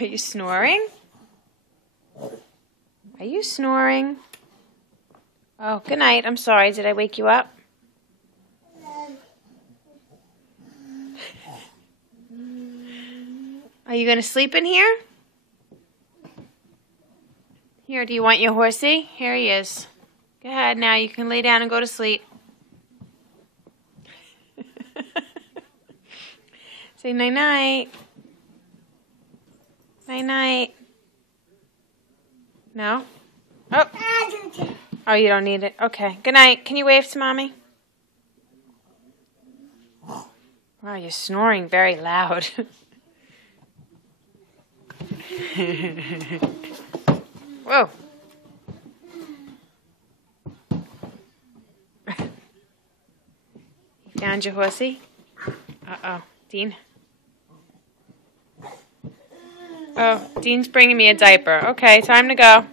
Are you snoring? Are you snoring? Oh, good night. I'm sorry. Did I wake you up? Are you going to sleep in here? Here, do you want your horsey? Here he is. Go ahead now. You can lay down and go to sleep. Say night-night. Night-night. No? Oh. Oh, you don't need it. Okay. Good night. Can you wave to Mommy? Wow, you're snoring very loud. Whoa. You found your horsey? Uh-oh. Dean? Oh, Dean's bringing me a diaper. Okay, time to go.